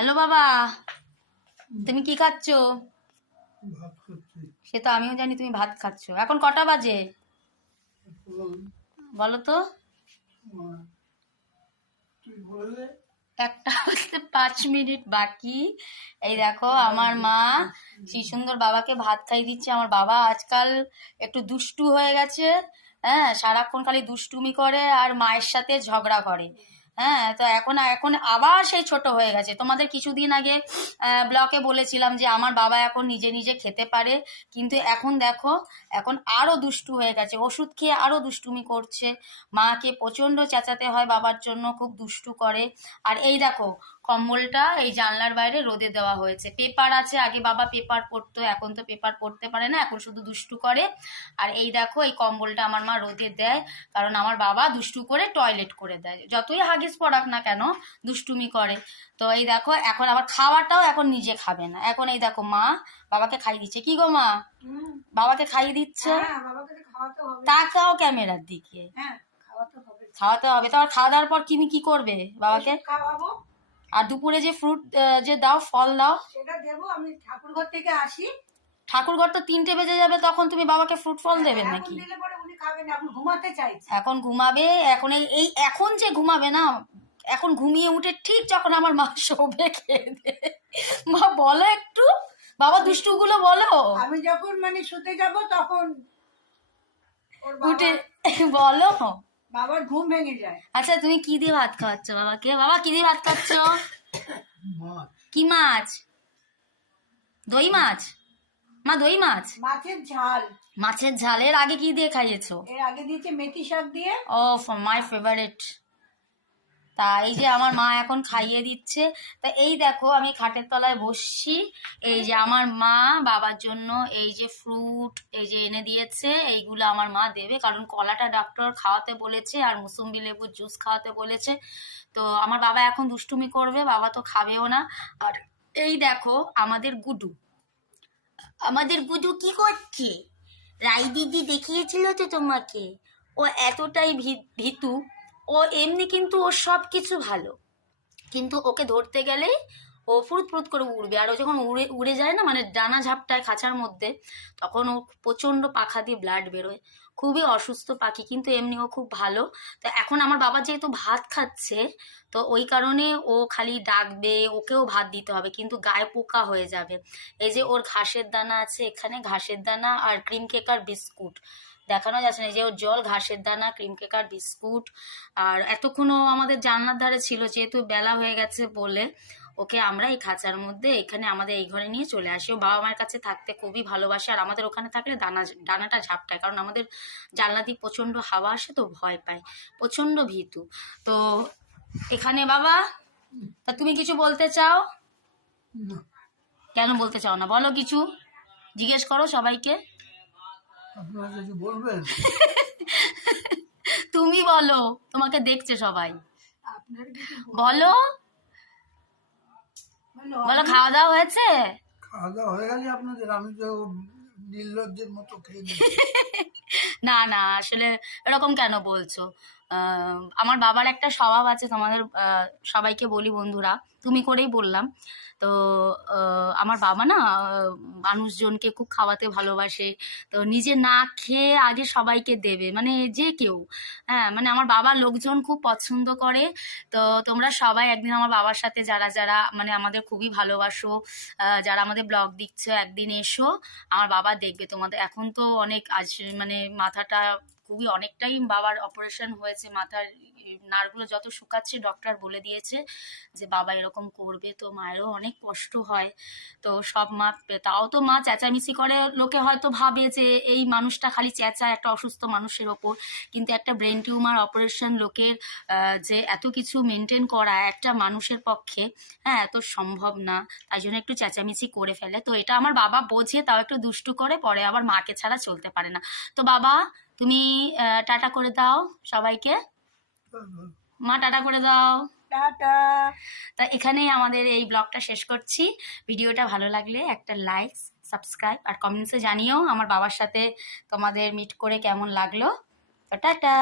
Hello বাবা, তুমি কি খাচ্ছ? ভাত খাচ্ছি। সে তো আমিও জানি তুমি ভাত খাচ্ছ। এখন কটা বাজে বল, বলো তো? মা, তুই বললে 1টা বাজতে 5 মিনিট বাকি। এই দেখো আমার মা কি সুন্দর বাবাকে ভাত খাই দিচ্ছে। আমার বাবা আজকাল একটু দুষ্টু হয়ে গেছে। হ্যাঁ, সারাক্ষণ খালি দুষ্টুমি করে আর মায়ের সাথে ঝগড়া করে। হ্যাঁ, তো এখন এখন আবার সেই ছোট হয়ে গেছে। তোমাদের কিছুদিন আগে ব্লকে বলেছিলাম যে আমার বাবা এখন নিজে নিজে খেতে পারে, কিন্তু এখন দেখো, এখন আরো দুষ্টু হয়ে গেছে। ওষুধ খেয়ে আরো দুষ্টুমি করছে। মাকে প্রচন্ড চেঁচাতে হয় বাবার জন্য, খুব দুষ্টু করে। আর এই দেখো, কম্বলটা এই জানলার বাইরে রোদে দেওয়া হয়েছে। পেপার আছে, আগে বাবা পেপার পড়তো, এখন তো পেপার পড়তে পারে না, এখন শুধু দুষ্টু করে। আর এই দেখো, এই কম্বলটা আমার মা রোদে দেয়, কারণ আমার বাবা দুষ্টু করে টয়লেট করে দেয়। যতই হাগিস পড়াক না কেন, দুষ্টুমি করে। তো এই দেখো, এখন আবার খাওয়াটাও এখন নিজে খাবে না। এখন এই দেখো মা বাবাকে খাইয়ে দিচ্ছে। কি গো মা, বাবাকে খাইয়ে দিচ্ছে? তাকাও ক্যামেরার দিকে। খাওয়াতে হবে তো। আর খাওয়া দাওয়ার পর তুমি কি করবে বাবাকে? আর দুপুরে যে ফ্রুট যে দাও, ফল দাও, সেটা দেবো। আমি ঠাকুর ঘর থেকে আসি। ঠাকুরঘর তো 3টে বেজে যাবে, তখন তুমি বাবাকে ফ্রুট ফল দেবে নাকি? দিলে পরে উনি খাবেন, এখন ঘুমাতে চাইছে। এখন ঘুমাবে। এখন এই এখন যে ঘুমাবে না, এখন ঘুমিয়ে উঠে ঠিক যখন আমার মা শোবে খেয়ে দে। মা বলো একটু, বাবা দুষ্টুগুলো বলো। আমি যখন শুতে যাব তখন ওর উঠে বলো। বাবার ঘুম ভেঙে যায়। আচ্ছা, তুমি কি দিয়ে ভাত খাওয়াচ্ছ বাবাকে? বাবা কি দিয়ে ভাত খাচ্ছ? মাছ। কি মাছ? দই মাছ? মা দই মাছ? মাছের ঝাল। মাছের ঝালের আগে কি দিয়ে খাইয়েছো? এর আগে দিয়েছে মেথি শাক দিয়ে। ও, মাই ফেভারিট। তা এই যে আমার মা এখন খাইয়ে দিচ্ছে। তা এই দেখো, আমি খাটের তলায় বসছি। এই যে আমার মা বাবার জন্য এই যে ফ্রুট এই যে এনে দিয়েছে, এইগুলো আমার মা দেবে, কারণ কলাটা ডক্টর খাওয়াতে বলেছে আর মুসুম্বি লেবুর জুস খাওয়াতে বলেছে। তো আমার বাবা এখন দুষ্টুমি করবে, বাবা তো খাবেও না। আর এই দেখো আমাদের গুডু, আমাদের গুডু কি করছে? রাই দিদি দেখিয়েছিল তো তোমাকে, ও এতটাই ভীতু। ও এমনি কিন্তু ওর সব কিছু ভালো, কিন্তু ওকে ধরতে গেলেই ও ফুরুত ফুরুত করে উড়বে। আর ও যখন উড়ে উড়ে যায় না, ডানা ঝাপটায় খাঁচার মধ্যে, তখন ও প্রচণ্ড পাখা দিয়ে ব্লাড বেরোয়। খুবই অসুস্থ পাখি, কিন্তু এমনি ও খুব ভালো। তো এখন আমার বাবা যেহেতু ভাত খাচ্ছে, তো ওই কারণে ও খালি ডাকবে, ওকেও ভাত দিতে হবে, কিন্তু গায়ে পোকা হয়ে যাবে। এই যে ওর ঘাসের দানা আছে এখানে, ঘাসের দানা আর ক্রিম কেক আর বিস্কুট দেখানো যাচ্ছে না। এই যে ওর জল, ঘাসের দানা, ক্রিম কেক আর বিস্কুট। আর এতক্ষণও আমাদের জানলার ধারে ছিল, যেহেতু বেলা হয়ে গেছে বলে ওকে আমরা এই খাঁচার মধ্যে এখানে আমাদের এই ঘরে নিয়ে চলে আসি। ও বাবা মায়ের কাছে থাকতে খুবই ভালোবাসে, আর আমাদের ওখানে থাকলে ডানাটা ঝাপটায়, কারণ আমাদের জানলা দিয়ে প্রচণ্ড হাওয়া আসে, তো ভয় পায়, প্রচণ্ড ভীতু। তো এখানে বাবা, তা তুমি কিছু বলতে চাও? না, কেন বলতে চাও না, বলো কিছু, জিজ্ঞেস করো সবাইকে। আপনারা কিছু বলবেন? তুমি বলো, তোমাকে দেখছে সবাই, আপনার কিছু বলো বলো। খাওয়া দাওয়া হয়েছে? খাওয়া দাওয়া হয়ে গেছে আপনাদের? আমি তো নির্লজ্জের মতো খেয়ে নিচ্ছি। না না, আসলে এরকম কেন বলছো? আমার বাবার একটা স্বভাব আছে, তোমাদের সবাইকে বলি বন্ধুরা, তুমি করেই বললাম। তো আমার বাবা না মানুষজনকে খুব খাওয়াতে ভালোবাসে। তো নিজে না খেয়ে আগে সবাইকে দেবে, যে কেউ। হ্যাঁ, আমার বাবার লোকজন খুব পছন্দ করে। তো তোমরা সবাই একদিন আমার বাবার সাথে, যারা যারা আমাদের খুবই ভালোবাসো, যারা আমাদের ব্লগ দিচ্ছ, একদিন এসো, আমার বাবা দেখবে তোমাদের। এখন তো অনেক আজ মাথাটা খুবই অনেকটাই, বাবার অপারেশন হয়েছে, মাথার নার্ভগুলো যত শুকাচ্ছে ডক্টর বলে দিয়েছে যে বাবা এরকম করবে। তো মায়েরও অনেক কষ্ট হয়। তো সব মা, তাও তো মা চেঁচামেচি করে, লোকে হয়তো ভাবে যে এই মানুষটা খালি চেঁচায় একটা অসুস্থ মানুষের ওপর, কিন্তু একটা ব্রেন টিউমার অপারেশন লোকের যে এত কিছু মেনটেন করা একটা মানুষের পক্ষে, হ্যাঁ, এত সম্ভব না। তাই জন্য একটু চেঁচামেচি করে ফেলে। তো এটা আমার বাবা বোঝে, তাও একটু দুষ্টু করে, পরে আবার মাকে ছাড়া চলতে পারে না। তো বাবা, তুমি টাটা করে দাও সবাইকে। মা টাটা করে দাও। টাটা। তা এখানেই আমাদের এই ব্লগটা শেষ করছি। ভিডিওটা ভালো লাগলে একটা লাইক, সাবস্ক্রাইব আর কমেন্টসে জানিও আমার বাবার সাথে তোমাদের মিট করে কেমন লাগলো। তো টাটা।